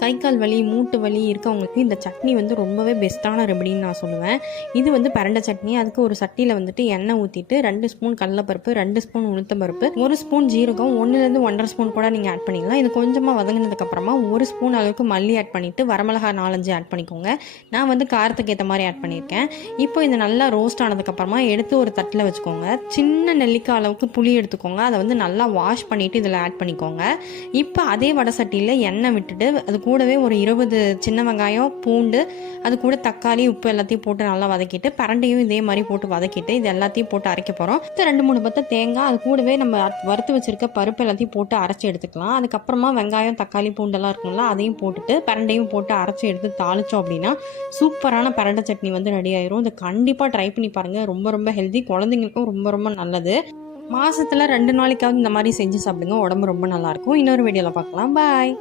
கை கால் வலி மூட்டு வலி இருக்கவங்களுக்கு இந்த சட்னி வந்து ரொம்பவே பெஸ்ட்டான ரெமடின்னு நான் சொல்லுவேன். இது வந்து பிரண்டை சட்னி. அதுக்கு ஒரு சட்டியில் வந்துட்டு எண்ணெய் ஊற்றிட்டு 2 ஸ்பூன் கடலைப்பருப்பு, 2 ஸ்பூன் உளுத்தம்பருப்பு, 1 ஸ்பூன் ஜீரகம், 1லேருந்து 1.5 ஸ்பூன் கூட நீங்கள் ஆட் பண்ணிக்கலாம். இது கொஞ்சமாக வதங்கினதுக்கப்புறமா 1 ஸ்பூன் அளவுக்கு மல்லி ஆட் பண்ணிவிட்டு வரமிளகா 4-5 ஆட் பண்ணிக்கோங்க. நான் வந்து காரத்துக்கு ஏற்ற மாதிரி ஆட் பண்ணியிருக்கேன். இப்போ இந்த நல்லா ரோஸ்ட் ஆனதுக்கப்புறமா எடுத்து ஒரு தட்டில் வச்சுக்கோங்க. சின்ன நெல்லிக்காய் அளவுக்கு புளி எடுத்துக்கோங்க. அதை வந்து நல்லா வாஷ் பண்ணிவிட்டு இதில் ஆட் பண்ணிக்கோங்க. இப்போ அதே வடை சட்டியில் எண்ணெய் விட்டுட்டு அது கூடவே ஒரு 20 சின்ன வெங்காயம், பூண்டு, அது கூட தக்காளி, உப்பு எல்லாத்தையும் போட்டு நல்லா வதக்கிட்டு பிரண்டையும் இதே மாதிரி போட்டு வதக்கிட்டு இது எல்லாத்தையும் போட்டு அரைக்க போகிறோம். 2-3 பத்த தேங்காய், அது கூடவே நம்ம வறுத்து வச்சிருக்க பருப்பு எல்லாத்தையும் போட்டு அரைச்சி எடுத்துக்கலாம். அதுக்கப்புறமா வெங்காயம், தக்காளி, பூண்டெல்லாம் இருக்கும்ல அதையும் போட்டுட்டு பிரண்டையும் போட்டு அரைச்சி எடுத்து தாளித்தோம் அப்படின்னா சூப்பரான பிரண்டை சட்னி வந்து ரெடி ஆயிரும். இதை கண்டிப்பாக ட்ரை பண்ணி பாருங்கள். ரொம்ப ரொம்ப ஹெல்தி, குழந்தைங்களுக்கும் ரொம்ப ரொம்ப நல்லது. மாதத்தில் 2 நாளைக்காவது இந்த மாதிரி செஞ்சு சாப்பிடுங்க. உடம்பு ரொம்ப நல்லாயிருக்கும். இன்னொரு வீடியோவில் பார்க்கலாம். பாய்.